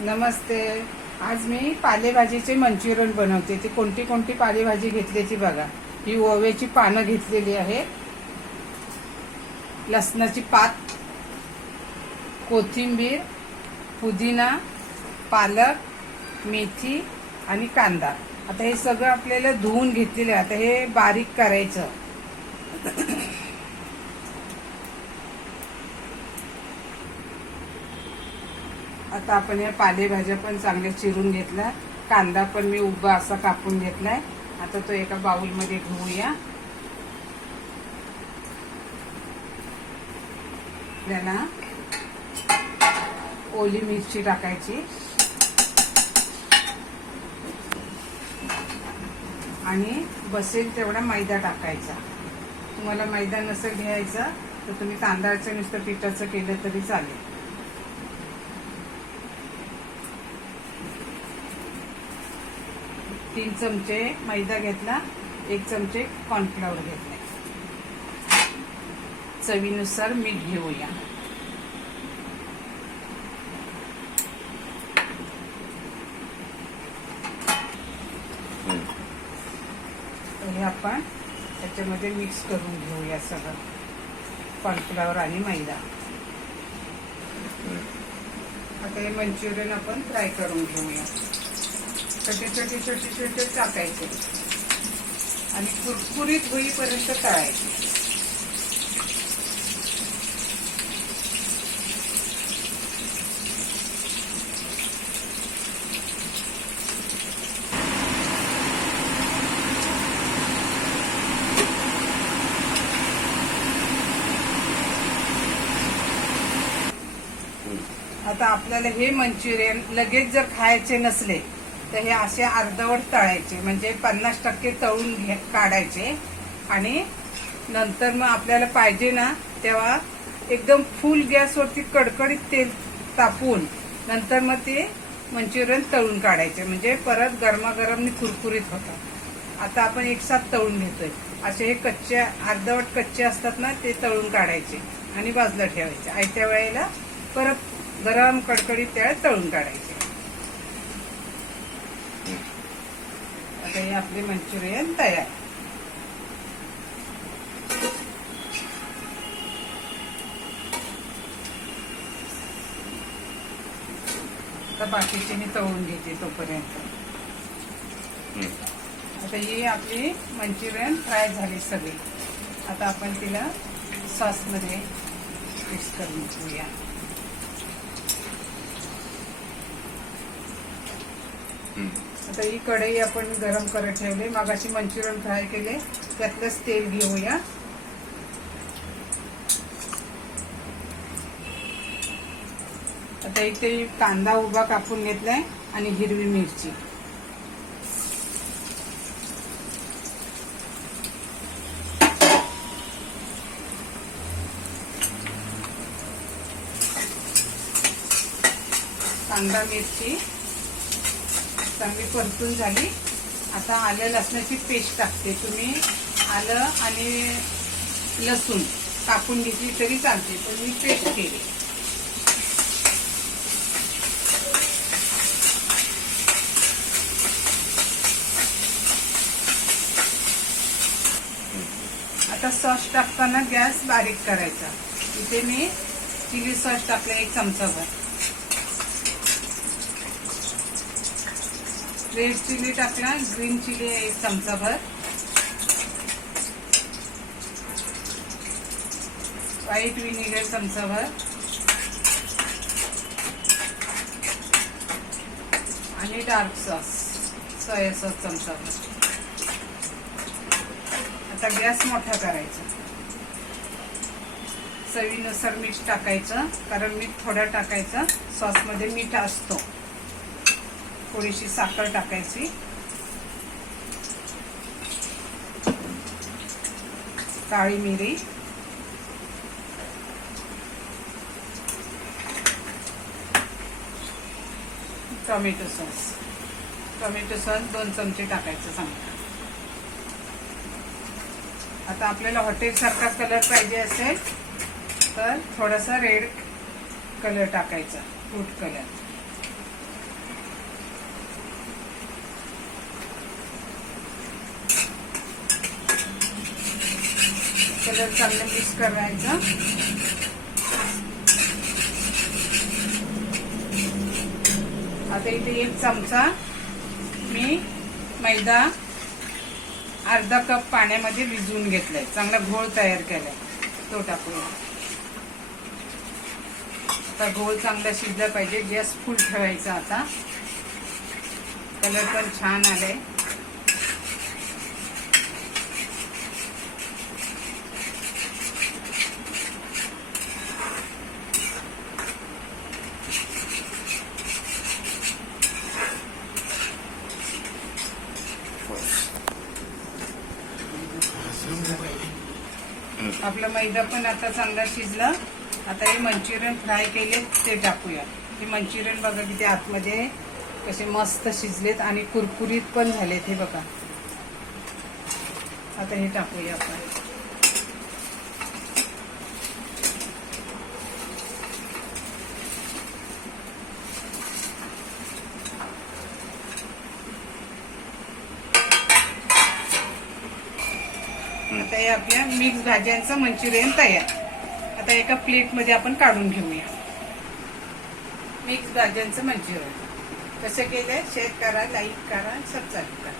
नमस्ते. आज मी पालेभाजीचे मंचुरियन बनवते. ती कोणती कोणती पालेभाजी घेतल्याची बघा. ही ओव्याची पानं घेतलेली आहे, लसणाची पात, कोथिंबीर, पुदिना, पालक, मेथी आणि कांदा. आता हे सगळं आपल्याला धुवून घेतलेलं आहे. आता हे बारीक करायचं. आता आपण या पालेभाज्या पण चांगल्या चिरून घेतल्या. कांदा पण मी उभा असा कापून घेतलाय. आता तो एका बाउल मध्ये घेऊया. आपल्याला ओली मिरची टाकायची आणि बसेल तेवढा मैदा टाकायचा. तुम्हाला मैदा नसेल घ्यायचा तर तुम्ही तांदळाचं नुसतं पिठाचं केलं तरी चालेल. 3 चमचे मैदा घेतला, 1 चमचे कॉर्नफ्लॉवर घेतले. चवीनुसार मीठ घेऊया. हे आपण त्याच्यामध्ये मिक्स करून घेऊया सगळं, कॉर्नफ्लॉवर आणि मैदा. आता हे मंचुरियन आपण फ्राय करून घेऊया. छोटे छोटे छोटे छोटे टाकायचे आणि कुरकुरीत होईपर्यंत तळायचे. आता आपल्याला हे मंचुरियन लगेच जर खायचे नसले तर हे असे अर्धवट तळायचे, म्हणजे 50% तळून काढायचे आणि नंतर मग आपल्याला पाहिजे ना तेव्हा एकदम फुल गॅसवरती कडकडीत तेल तापून नंतर मग ते मंचुरियन तळून काढायचे, म्हणजे परत गरमागरम कुरकुरीत होतात. आता आपण एक साथ तळून घेतोय. असे हे कच्चे अर्धवट कच्चे असतात ना, ते तळून काढायचे आणि बाजूला ठेवायचे. आयत्या वेळेला परत गरम कडकडीत तेल तळून काढायचे. आता हे आपले मंचुरियन तयार. आता बाकीचे मी तळून घेते तोपर्यंत. आता ही आपली मंचुरियन फ्राय झाली सगळी. आता आपण तिला सॉस मध्ये मिक्स करून घेऊया. आता ही कढई आपण गरम करत ठेवले. मगाशी मंचुरियन फ्राय केले त्यातलंच तेल घेऊया. आता इथे कांदा उभा कापून घेतलाय आणि हिरवी मिरची. कांदा मिरची चांगली परतून झाली. आता आलं लसणाची पेस्ट टाकते. तुम्ही आलं आणि लसूण कापून घेतली तरी चालते, पण मी पेस्ट केली. आता सॉस टाकताना गॅस बारीक करायचा. इथे मी चिली सॉस टाकला 1 चमचाभर. रेड चिली टाकला, ग्रीन चिली 1 चमचाभर, व्हाईट विनेगर चमचाभर आणि डार्क सॉस सोया सॉस चमचाभर. आता गॅस मोठा करायचा. चवीनुसार मीठ टाकायचं, कारण मीठ थोडं टाकायचं. सॉसमध्ये मीठ असतो. थोडीशी साखर टाकायची. काळी मिरी, टोमॅटो सॉस 2 चमचे टाकायचं सांगता. आता आपल्याला हॉटेल सारखा कलर पाहिजे असेल तर थोडासा रेड कलर टाकायचा, फ्रूट कलर. कलर चांगलं मिक्स करायचं. आता इथे 1 चमचा मी मैदा अर्धा कप पाण्यामध्ये भिजवून घेतलाय. चांगला घोळ तयार केलाय, तो टाकूया. आता घोळ चांगला शिजला पाहिजे. गॅस फुल ठेवायचा. आता कलर पण छान आलाय. आपला मैदा पण आता चांगला शिजला. आता हे मंचुरियन फ्राय केले ते टाकूया. हे मंचुरियन बघा किती आतमध्ये कसे मस्त शिजलेत आणि कुरकुरीत पण झालेत. हे बघा. आता हे टाकूया आपण. आता हे आपल्या मिक्स भाज्यांचं मंचुरियन तयार. आता एका प्लेटमध्ये आपण काढून घेऊया. मिक्स भाज्यांचं मंचुरियन कसं केलंय शेअर करा, लाईक करा, सबस्क्राईब करा.